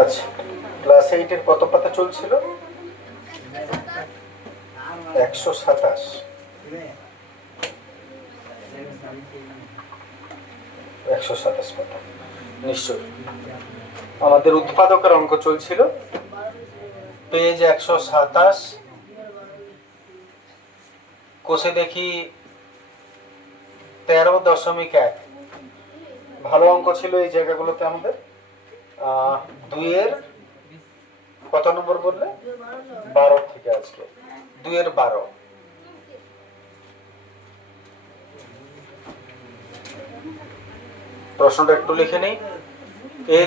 আচ্ছা, ক্লাস 8-এর কত পাতা চলছিল? 127। 127 পাতা নিশ্চয়। আমাদের উৎপাদকের অঙ্ক চলছিল, পেজ 127। কোষে দেখি 13.1। ভালো অঙ্ক ছিল এই জায়গাগুলোতে আমাদের। 2-এর কত নম্বর বললে? 12 থেকে আজকে 2-এর 12। প্রশ্নটা একটু লিখে নেই।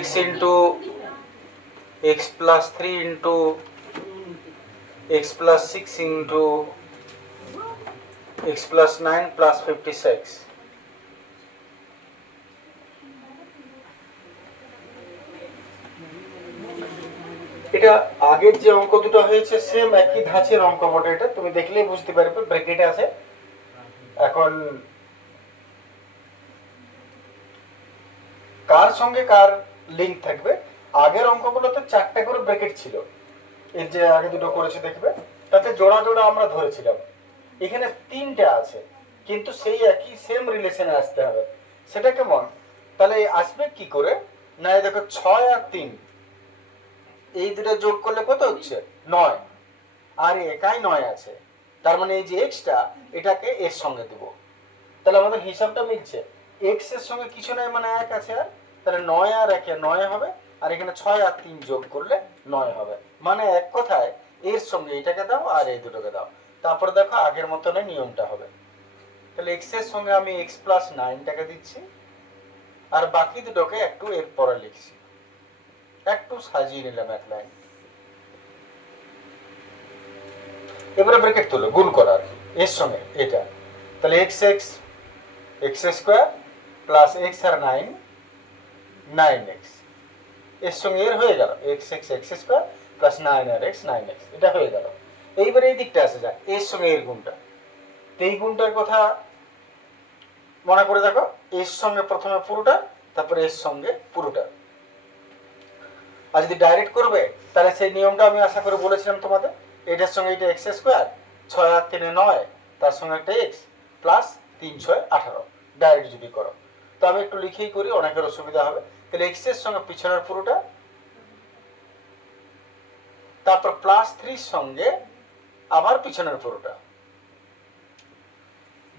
x into x plus 3 into x plus 6 into x plus 9 plus 56। এটা আগের যে অঙ্ক দুটো হয়েছে সেম একই ধাঁচের অঙ্ক বটে। এটা তুমি দেখলেই বুঝতে পারবে, ব্র্যাকেটে আছে। এখন কার সঙ্গে কার লিঙ্ক থাকবে? আগের অঙ্কগুলোতে 4টা করে ব্র্যাকেট ছিল, এর যে আগে দুটো করেছে দেখবে, তাতে জোড়া জোড়া আমরা ধরেছিলাম। এখানে 3টে আছে, কিন্তু সেই একই সেম রিলেশনে আসতে হবে। সেটা কেমন? তাহলে আসবে কি করে না, দেখো 6 আর 3 এই দুটো যোগ করলে কত হচ্ছে? 9। আর একাই 9 আছে, তার মানে এই যে এক্সটা, এটাকে এর সঙ্গে দেব। তাহলে আমাদের হিসাবটা মিলছে। এক্স এর সঙ্গে কিছু নাই, মানে 1 আছে। আর তাহলে 9 আর 1 9 হবে, আর এখানে 6 আর 3 যোগ করলে 9 হবে। মানে এক কথায় এর সঙ্গে এটাকে দাও আর এই দুটোকে দাও, তারপরে দেখো আগের মতনই নিয়মটা হবে। তাহলে এক্স এর সঙ্গে আমি x প্লাস 9টাকে দিচ্ছি, আর বাকি দুটোকে একটু এর পরে লিখছি, একটু সাজিয়ে নিলাম এক লাইন। এবারে ব্র্যাকেট তুলো, গুণ করার এর সঙ্গে এটা। তাহলে x x x square plus x আর 9 9x, এর সঙ্গে এর হয়ে গেল x x x square plus 9 আর এক্স 9x, এটা হয়ে গেল। এইবারে এই দিকটা আসে যাক, এর সঙ্গে এর গুণটা। এই গুণটার কথা মনে করে দেখো, এর সঙ্গে প্রথমে পুরোটা, তারপরে এর সঙ্গে পুরোটা। আর যদি ডাইরেক্ট করবে তাহলে সেই নিয়মটা আমি আশা করে বলেছিলাম তোমাদের, এটার সঙ্গে এটা এক্স স্কোয়ার, 6 আর 3 9, তার সঙ্গে একটা এক্স প্লাস 3 6 18। ডাইরেক্ট যদি করো তো আমি একটু লিখেই করি, অনেকের অসুবিধা হবে। তাহলে এক্স এর সঙ্গে পিছনের পুরোটা, তারপর প্লাস 3 সঙ্গে আবার পিছনের পুরোটা।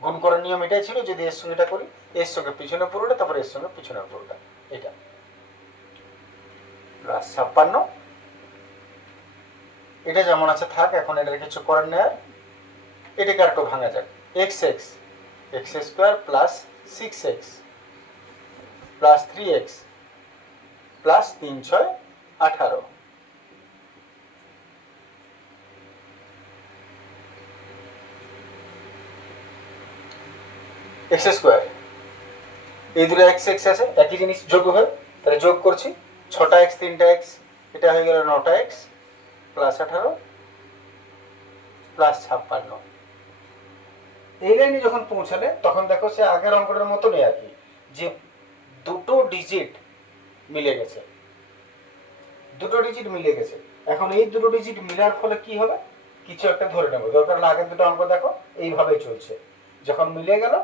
গুণ করার নিয়ম এটাই ছিল, যদি এর সঙ্গে এটা করি, এর সঙ্গে পিছনের পুরোটা, তারপর এর সঙ্গে পিছনের পুরোটা, এটা প্লাস 56। এটা যেমন আছে থাক, এখন এটার কিছু করার নেই। এটাকে একটু ভাঙা যাক। X x x square plus 6x plus 3x plus 3 6 18। X square, এই দুটো এক্স এক্স আছে, একই জিনিস যোগ হয়, তাহলে যোগ করছি। 6টা x 3টা x, এটা হয়ে গেল 9টা x প্লাস 18 প্লাস 56। এই লাইনে যখন পৌঁছালে তখন দেখো সে আগের অঙ্কটার মতনই আর কি, যে দুটো ডিজিট মিলে গেছে, দুটো ডিজিট মিলে গেছে। এখন এই দুটো ডিজিট মিলার ফলে কি হবে, কিছু একটা ধরে নেবো। দরকার হলে আগের দুটো অঙ্ক দেখো এইভাবেই চলছে। যখন মিলে গেল,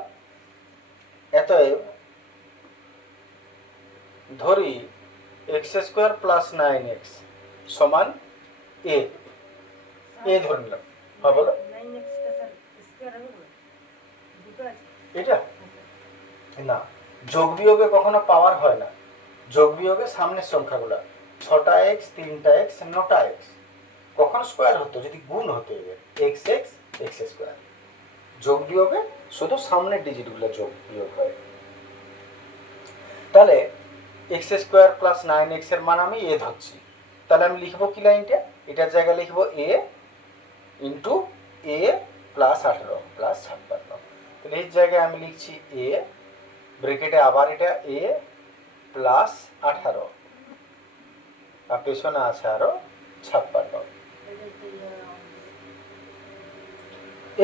এতএব ধরি এক্স স্কোয়ার প্লাস 9x সমান এ, এ ধরে নিলাম। হ্যাঁ বলো। এটা না, যোগ বিয়োগে কখনো পাওয়ার হয় না, যোগ বিয়োগে সামনের সংখ্যাগুলো। 6টা x 3টা x 9টা x কখন স্কোয়ার হতো, যদি গুণ হতো এক্স এক্স এক্স স্কোয়ার। যোগ বিয়োগে শুধু সামনের ডিজিটগুলো যোগ বিয়োগ হয়। তাহলে এক্স স্কোয়ার প্লাস 9x এর মান আমি এ ধরছি। তাহলে আমি লিখবো কি লাইনটা, এটার জায়গায় লিখবো এ ইন্টু এ প্লাস 18 প্লাস 56। তাহলে এই জায়গায় আমি লিখছি এ, ব্রেকেটে আবার এটা এ প্লাস 18 আর পেছনে আছে আরো 56।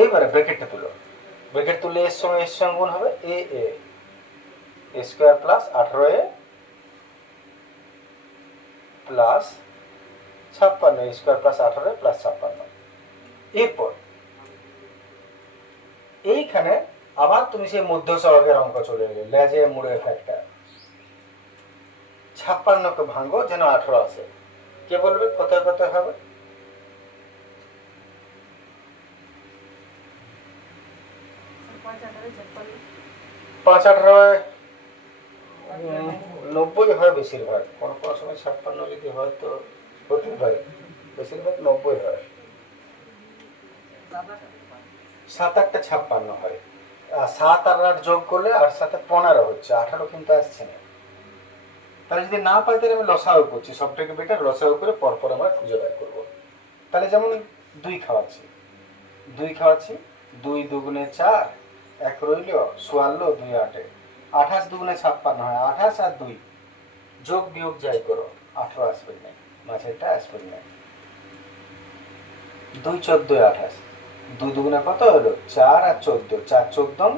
এইবারে ব্র্যাকেটটা তুলো, ব্র্যাকেট তুললে এর সঙ্গে এর সঙ্গে গুণ হবে a square plus 18a plus 56 square plus 18a plus 56। এরপর এইখানে আবার তুমি সেই মধ্য সহগের অঙ্ক চলে এলে, লেজে মুড়ে ফ্যাক্টর। 56কে ভাঙো যেন 18 আসে। কে বলবে কত কত হবে? 5 90 হয় বেশিরভাগ, কোনো কোনো সময় 56 যদি হয় তো হতে পারে, বেশিরভাগ 90 হয়। 7 8 56 হয়, আর 7 আর 8 যোগ করলে 8 7 15 হচ্ছে, 18 কিন্তু আসছে না। তাহলে যদি না পাই তাহলে আমি লসাগু করছি, সব থেকে বেটার লসাগু করে পরপর আমরা খুঁজে বের করবো। তাহলে যেমন 2 খাওয়াচ্ছি, 2 দুগুণে 4, 1 রইল 44, 2 8 28 দুগুণে 56 হয়, 28 আর 2 যোগ বিয়োগ যাই করো 18 আসবে না, মাঝেরটা আসবে না। 2 14 28, 2 দুগুণে কত হলো 4 আর 14, 4 14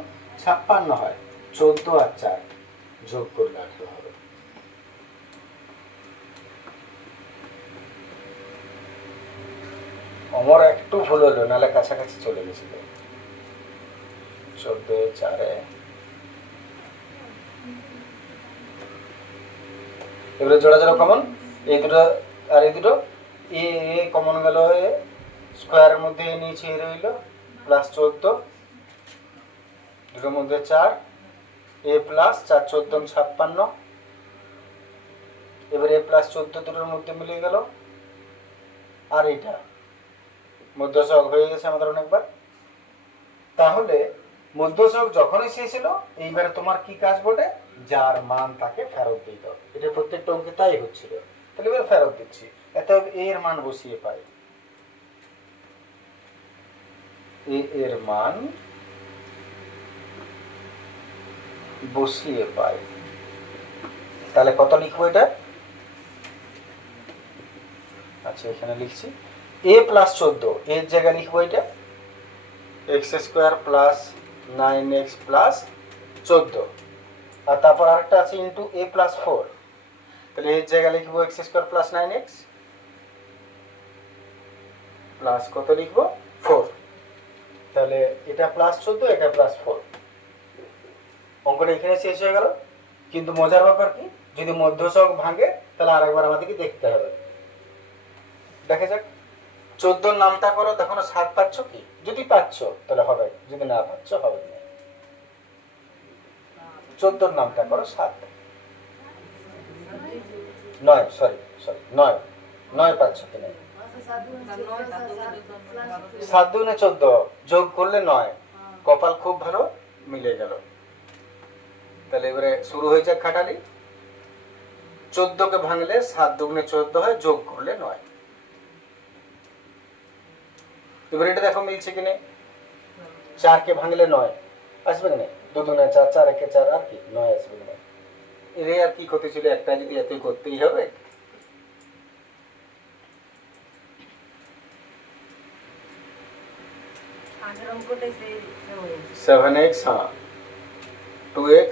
56 হয়, 14 আর 4 যোগ করলে 18 হবে। আমার একটু ভুল হলো, নাহলে কাছাকাছি চলে গেছিল। 14 4 এবারে জোড়া জোড়া কমন, এই দুটো আর এই দুটো এ কমন গেল, এ স্কোয়ারের মধ্যে নিচে রইল প্লাস 14, দুটোর মধ্যে 4 এ প্লাস 4 14 56। এবার এ প্লাস 14 দুটোর মধ্যে মিলে গেল, আর এইটা মধ্যসহগ হয়ে গেছে আমাদের অনেকবার। তাহলে মধ্যসহগ যখনই শেষ হলো, এইবারে তোমার কি কাজ বটে, যার মান তাকে ফেরত দিতে হবে। এটা প্রত্যেকটা অঙ্কে তাই হচ্ছিল। তাহলে এবার ফেরত দিচ্ছি, এত এর মান বসিয়ে পাই, এর মান বসিয়ে পাই। তাহলে কত লিখবো এটা? আচ্ছা এখানে লিখছি এ প্লাস 14, এর জায়গায় লিখবো এটা x square plus 9x plus 14, আর তারপর আরেকটা আছে ইন্টু এ প্লাস 4, তাহলে এর জায়গায় লিখবো x square plus 9x plus কত লিখবো 4। তাহলে এটা প্লাস 14, এটা প্লাস 4, অঙ্কটা এখানে শেষ হয়ে গেল। কিন্তু মজার ব্যাপার কি, যদি মধ্যসহগ ভাঙে তাহলে আরেকবার আমাদেরকে দেখতে হবে। দেখা যাক, 14 নামটা করো, দেখো না 7 পাচ্ছ কি, যদি পাচ্ছ তাহলে হবে, যদি না পাচ্ছ হবে না। 14 নামটা করো 7 9, সরি 9 পাচ্ছ কি না, 7 দুগুণে 14 যোগ করলে 9, কপাল খুব ভালো মিলে গেল। তাহলে এবারে শুরু হয়ে যাক খাটালি। 14কে ভাঙলে 7 দুগুণে 14 হয়, যোগ করলে 9। এবার এটা দেখো মিলছে কিনা, 4কে ভাঙলে 9 আসবে কিনা, 2 দুগুণে 4, 4 একে 4, আর কি 9 আসবে কিনা। এর আর কি ক্ষতি ছিল, একটা যদি এতই করতেই হবে। 7x, হ্যাঁ 2x,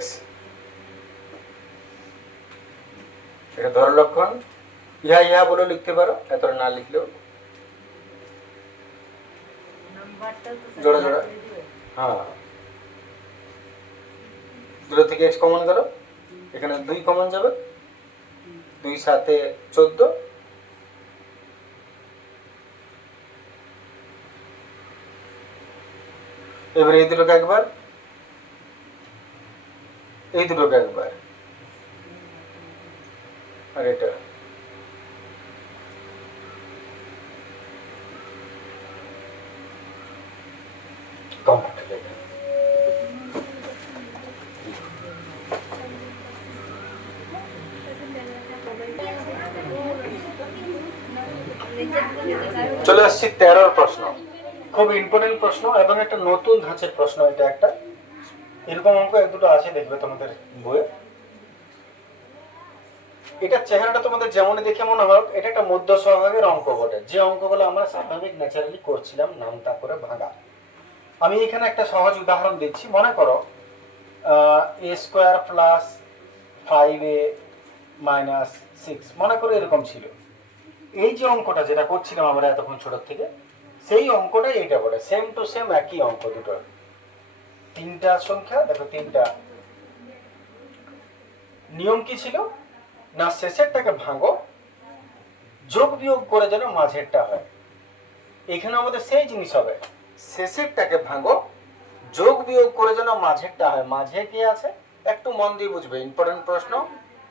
এটা ধর লক্ষণ, ইহা বলে লিখতে পারো, এতটা না লিখলেও জোড়া জোড়া, হ্যাঁ 0 থেকে x কমন গেল, এখানে 2 কমন যাবে, 2 7 14, এবারে এই দুটোকে একবার, এই দুটোকে একবার, আর এটা চলে আসছি 13 প্রশ্ন। খুব ইম্পর্টেন্ট প্রশ্ন এবং একটা নতুন ধাঁচের প্রশ্ন। এটা একটা এরকম অঙ্ক এক দুটো আছে, দেখবে তোমাদের বইয়ে। এটা চেহারাটা তোমাদের যেমন দেখে মনে হোক এটা একটা মধ্য সহভাগের অঙ্ক বটে, যে অঙ্কগুলো আমরা স্বাভাবিক ন্যাচারালি করছিলাম নামটা করে ভাঙা। আমি এখানে একটা সহজ উদাহরণ দিচ্ছি। মনে করো এ স্কোয়ার প্লাস 5a মাইনাস 6, মনে করো এরকম ছিল। এই যে অঙ্কটা যেটা করছিলাম আমরা এতক্ষণ ছোট থেকে, সেই অঙ্কটাই এইটা বলে, সেম টু সেম একই অঙ্ক দুটো। তিনটা সংখ্যা দেখো, তিনটা নিয়ম কি ছিল না, শেষেরটাকে ভাঙো, যোগ বিয়োগ করে যেন মাঝেরটা হয়। এখানে আমাদের সেই জিনিস হবে, শেষেরটাকে ভাঙো, যোগ বিয়োগ করে যেন মাঝেরটা হয়। মাঝে কি আছে একটু মন দিয়ে বুঝবে, ইম্পর্টেন্ট প্রশ্ন,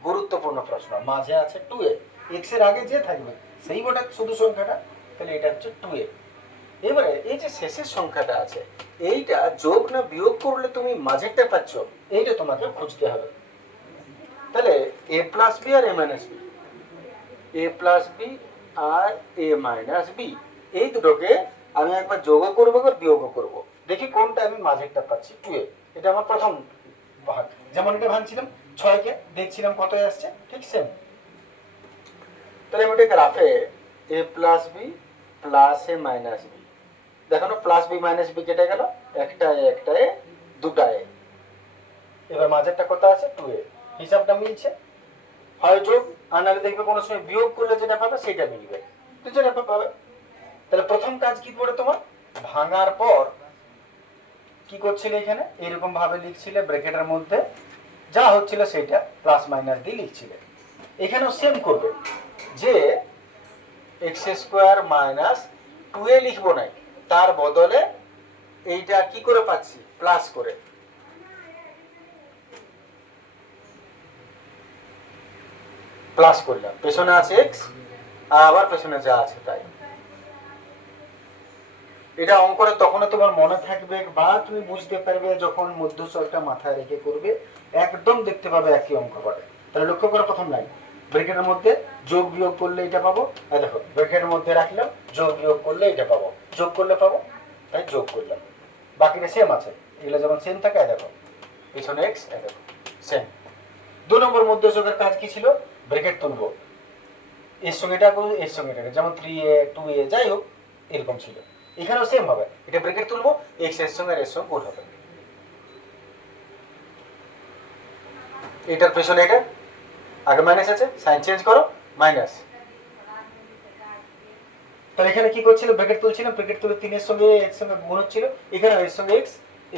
গুরুত্বপূর্ণ প্রশ্ন। মাঝে আছে 2a, x এর আগে যে থাকবে সেই বটে শুধু সংখ্যাটা, তাহলে এটা হচ্ছে 2a। এবারে এই যে শেষের সংখ্যাটা আছে, এইটা যোগ না বিয়োগ করলে তুমি মাঝেরটা পাচ্ছ, এইটা তোমাকে খুঁজতে হবে। তাহলে a প্লাস বি আর a minus b, a plus b আর a মাইনাস বি, এই দুটোকে আমি একবার যোগও করবো একবার বিয়োগও করবো, দেখি কোনটা আমি মাঝেরটা পাচ্ছি 2a। এটা আমার প্রথম ভাগ, যেমন এটা ভাঙছিলাম 6কে, দেখছিলাম কত আসছে, ঠিক সেম। তাহলে আমি এটা গ্রাফে a plus b plus a minus b, দেখো না প্লাস বি মাইনাস বি কেটে গেল, একটা এ দুটা এ, এবার মাঝেরটা কত আছে 2a, হিসাবটা মিলছে। হয় যোগ আর নাহলে দেখবে কোনো সময় বিয়োগ করলে যেটা পাবে সেটা মিলবে, তো যেটা পাবে। তাহলে প্রথম কাজ কি করে তোমার, ভাঙার পর কি করছিলে, এখানে এরকম ভাবে লিখছিলে, ব্র্যাকেটের মধ্যে যা হচ্ছিল সেটা প্লাস মাইনাস দিয়ে লিখছিলে। এখানেও সেম করবে, যে এক্স স্কোয়ার মাইনাস 2a লিখবো নাই, তার বদলে এইটা কি করে পাচ্ছি, প্লাস করে। প্লাস করলাম, পেছনে আছে x, আবার পেছনে যা আছে তাই। এটা অঙ্কটা তখন তোমার মনে থাকবে বা তুমি বুঝতে পারবে যখন মধ্যস্থলটা মাথায় রেখে করবে, একদম দেখতে পাবে একই অঙ্ক পাবে। তাহলে লক্ষ্য করো প্রথম লাইন, ব্র্যাকেটের মধ্যে যোগ বিয়োগ করলে এটা পাবো, আর দেখো ব্র্যাকেটের মধ্যে রাখলাম, যোগ বিয়োগ করলে এটা পাবো, যোগ করলে পাবো, তাই যোগ করলাম। বাকিটা সেম আছে, এগুলো যখন সেম থাকে দেখো পিছনে x, দেখো সেম। 2 নম্বর মধ্যস্থলের কাজ কি ছিল, ব্র্যাকেট তুলবো, এর সঙ্গে এটা করবো, এর সঙ্গে এটা, যেমন 3a 2a যাই হোক এরকম ছিল। এখানেও সেম হবে, এটা ব্র্যাকেট তুলবো, x এর সঙ্গে আর এর সঙ্গে গুণ হবে, এটার পেছনে এটা আগে মাইনাস আছে, সাইন চেঞ্জ করো মাইনাস। তাহলে এখানে কি করছিল, ব্র্যাকেট তুলছিল, ব্র্যাকেট তুলে 3 এর সঙ্গে এর সঙ্গে গুণ হচ্ছিল, এখানে এর সঙ্গে x,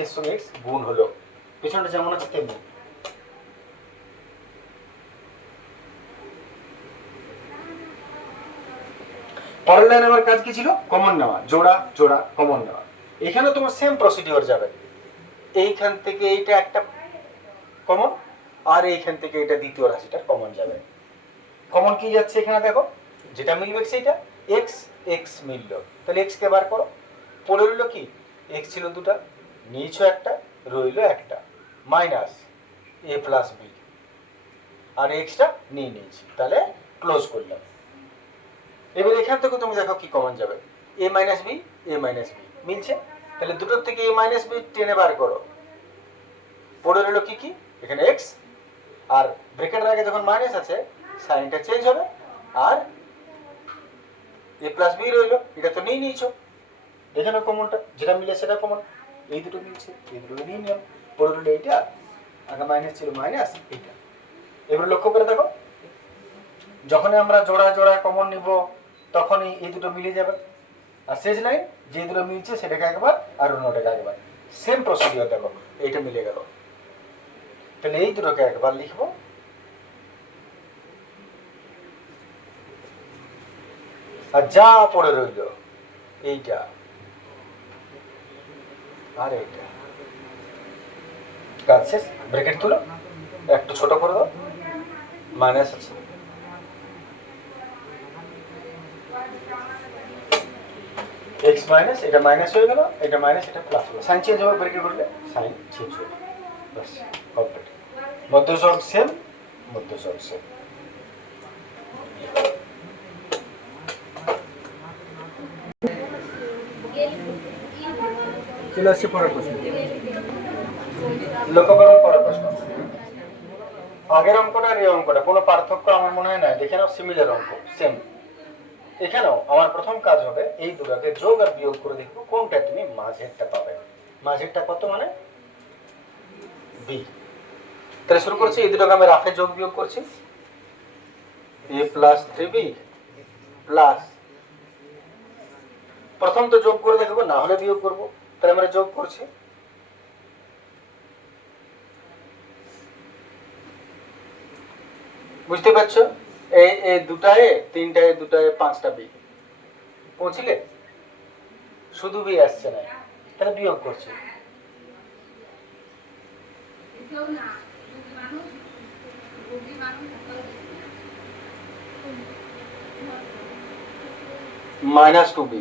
এর সঙ্গে x গুণ হলো, পেছনটা যেমন আছে তেমনি। পরের লাইনে আমার কাজ কি ছিল, কমন নেওয়া, জোড়া জোড়া কমন নেওয়া। এখানে তোমার সেম প্রসিডিওর যাবে, এইখান থেকে এইটা একটা কমন, আর এইখান থেকে এটা দ্বিতীয় রাশিটার কমন যাবে। কমন কি যাচ্ছে এখানে দেখো, যেটা মিলবে সেইটা, x x মিলল, তাহলে x কে বার করো। পড়ে রইল কি, x ছিল দুটা, নিয়েছো একটা, রইল একটা, মাইনাস a প্লাস বি, আর এক্সটা নিয়ে নিয়েছি, তাহলে ক্লোজ করলাম। এবার এখান থেকে তুমি দেখো কি কমন যাবে, a minus b, a minus b মিলছে, তাহলে দুটোর থেকে a মাইনাস বি টেনে বার করো। পড়ে রইল কি কি, এখানে x, আর ব্র্যাকেটের আগে যখন মাইনাস আছে সাইনটা চেঞ্জ হবে, আর a প্লাস বি রইল, এটা তো নিয়ে নিয়েছো, এখানে কমনটা যেটা মিলে সেটা কমন, এই দুটো মিলছে, এই দুটো নিয়ে নিলাম। পড়ে রইল এইটা, আগে মাইনাস ছিল মাইনাস এইটা। এবার লক্ষ্য করে দেখো, যখনই আমরা জোড়া জোড়া কমন নিব তখনই এই দুটো মিলে যাবে, আর শেষ লাইন যে দুটো মিলছে সেটাকে একবার আর অন্যটাকে একবার, সেম প্রসিডিওর। দেখো এইটা মিলে গেল, তাহলে এই দুটোকে একবার লিখবো, আর যা পড়ে রইল এইটা আর এইটা, কাজ শেষ। ব্র্যাকেট তুলো, একটু ছোট করে দাও, মাইনাস আছে, x মাইনাস, এটা মাইনাস হয়ে গেল, এটা মাইনাস, এটা প্লাস হলো, সাইন চেঞ্জ হবে, ব্র্যাকেট করলে সাইন চেঞ্জ হবে, বাস কমপ্লিট। মধ্যসহগ সেম, মধ্যসহগ সেম। চলে আসছে পরের প্রশ্ন, লক্ষ্য করো পরের প্রশ্ন। আগের অঙ্কটা আর এই অঙ্কটা কোনো পার্থক্য আমার মনে হয় না, দেখে নাও সিমিলার অঙ্ক, সেম। এখানেও আমার প্রথম কাজ হবে এই দুটাকে যোগ আর বিয়োগ করে দেখবো কোনটা তুমি মাঝেরটা পাবে। মাঝেরটা কত মানে বি। তাহলে শুরু করছি, এই দুটোকে আমি রাফে যোগ বিয়োগ করছি। এ প্লাস 3b প্লাস, প্রথম তো যোগ করে দেখবো, না হলে বিয়োগ করবো। তাহলে আমরা যোগ করছি। বুঝতে পারছো, এই দুটায় তিনটায় দুটায় পাঁচটা বি পৌঁছিলে, শুধু বি আসছে না, তাহলে বিয়োগ করছি। -2b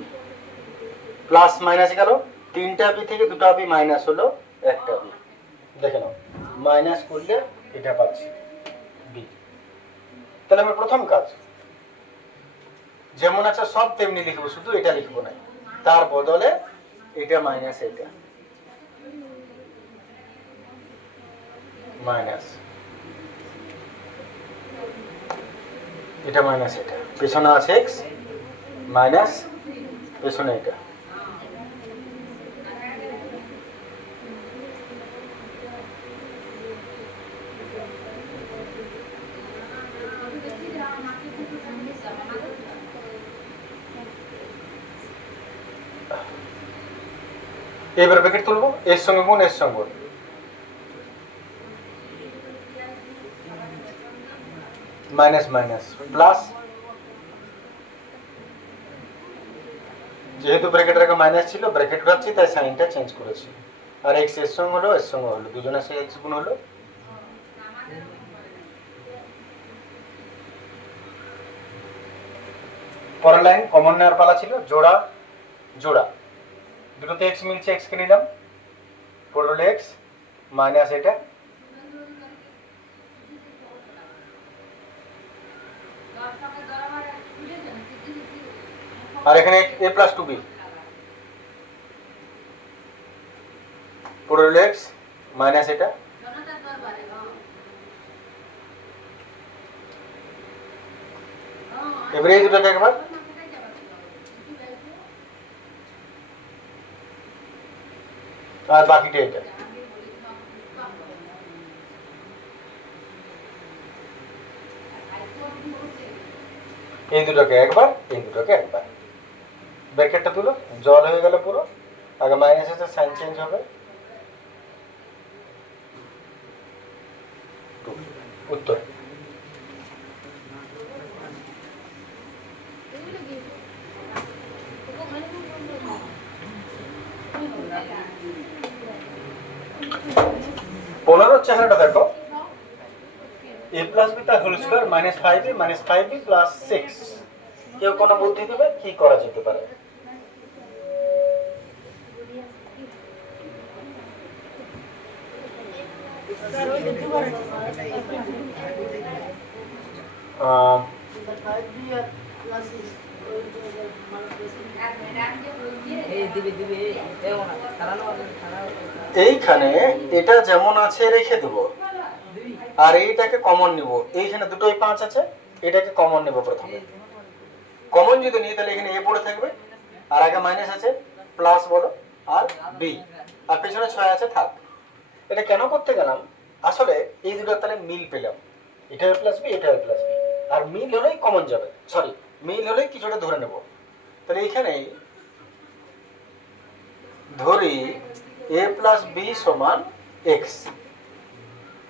প্লাস মাইনাস গেল, তিনটা বি থেকে দুটা বি মাইনাস হলো একটা বি। দেখে নাও মাইনাস করলে এটা পাচ্ছি বি। তাহলে আমার প্রথম কাজ যেমন আছে সব তেমনি লিখবো, শুধু এটা লিখবো না, তার বদলে এটা মাইনাস এটা মাইনাস এটা মাইনাস এটা, পেছনে আছে এক্স মাইনাস পেছনে এটা। এবার ব্র্যাকেট তুলবো, এর সঙ্গে গুণ এর সঙ্গে গুণ, মাইনাস মাইনাস প্লাস, যেহেতু ব্র্যাকেটের আগে মাইনাস ছিল ব্র্যাকেট উঠাচ্ছি তাই সাইনটা চেঞ্জ করেছি। আর এক্স এর সঙ্গে হলো এর সঙ্গে হলো, দুজনের সাথে এক্স গুণ হলো। পরের লাইন কমন নেওয়ার পালা ছিল, জোড়া জোড়া, দুটোতে এক্স মিলছে, এক্স কে নিলাম, পড়লো এক্স মাইনাস এটা আর এখানে এ প্লাস 2b পড়লো এক্স মাইনাস এটা, এবারে এই দুটোকে একবার আর বাকিটা এটা। এই দুটোকে একবার, এই দুটোকে একবার, ব্র্যাকেটটা তুলো, জল হয়ে গেল পুরো, আগে মাইনাস আছে সাইন চেঞ্জ হবে, উত্তর। পনেরোর চেহারাটা দেখো, এ প্লাস বি তার whole square minus 5b plus 6। কেউ কোনো বুদ্ধি দেবে কি করা যেতে পারে? এইখানে এটা যেমন আছে রেখে দেবো, আর এইটাকে কমন নিব, এইখানে দুটোই 5 আছে, এটাকে কমন নেব প্রথমে। কমন যদি নিই তাহলে এখানে এ পড়ে থাকবে, আর আগে মাইনাস আছে প্লাস বলো, আর বি, আর পেছনে 6 আছে থাক। এটা কেন করতে গেলাম, আসলে এই দুটো তাহলে মিল পেলাম, এটা এ প্লাস বি এটা এ প্লাস বি, আর মিল হলেই কমন যাবে, সরি মিল হলেই কিছুটা ধরে নেব। তাহলে এইখানে ধরি এ প্লাস বি সমান এক্স,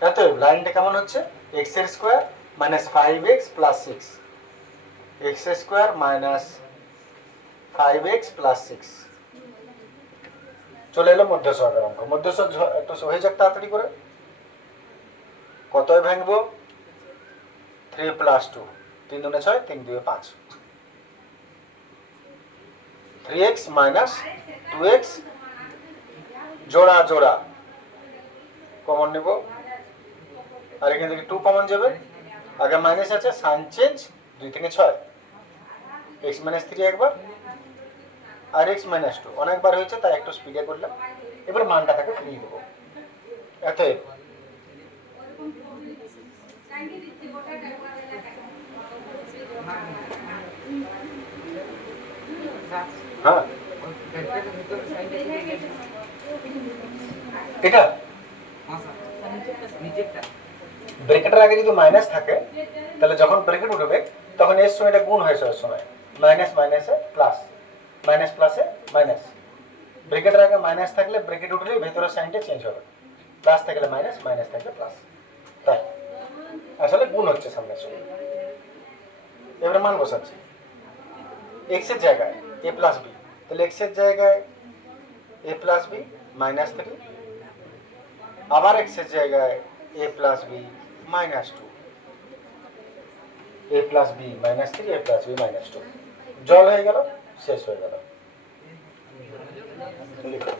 এত লাইনটা কেমন হচ্ছে, এক্স এর square minus 5x plus 6, x square minus 5x plus 6 চলে এলো মধ্যসহকের অঙ্ক। মধ্যসহক একটু হয়ে যাক তাড়াতাড়ি করে, কতই ভাঙবো, 3 প্লাস 2, 3 দুনে 6, 3 দুয়ে 5, 3x মাইনাস 2x জোড়া জোড়া কমন নেব, আর এখান থেকে 2 কমন যাবে, আগে মাইনাস আছে সাইন চেঞ্জ, 2 থেকে 6, x মাইনাস 3 একবার, আর x মাইনাস 2 অনেকবার হয়েছে তাই একটু স্পিডে করলাম। এবার মানটা থাকে ফিরিয়ে দেবো, এতএব হ্যাঁ এটা ব্র্যাকেটের আগে যদি মাইনাস থাকে তাহলে যখন ব্র্যাকেট উঠবে তখন এর সময় এটা গুণ হয় সব সময় মাইনাস মাইনাসে প্লাস মাইনাস প্লাসে মাইনাস ব্র্যাকেটের আগে মাইনাস থাকলে ব্র্যাকেট উঠলে ভেতরের সাইনটা চেঞ্জ হবে প্লাস থাকলে মাইনাস মাইনাস থাকলে প্লাস তাই আসলে গুণ হচ্ছে সামনে সময় এবারে মান বসাচ্ছি এক্স এর জায়গায় এ প্লাস বি তাহলে এক্স এর জায়গায় এ প্লাস বি মাইনাস 3 আবার এক্স এর জায়গায় এ প্লাস বি মাইনাস 2 এ প্লাস বি মাইনাস 3 এ প্লাস বি মাইনাস 2 জল হয়ে গেল শেষ হয়ে গেল লিখো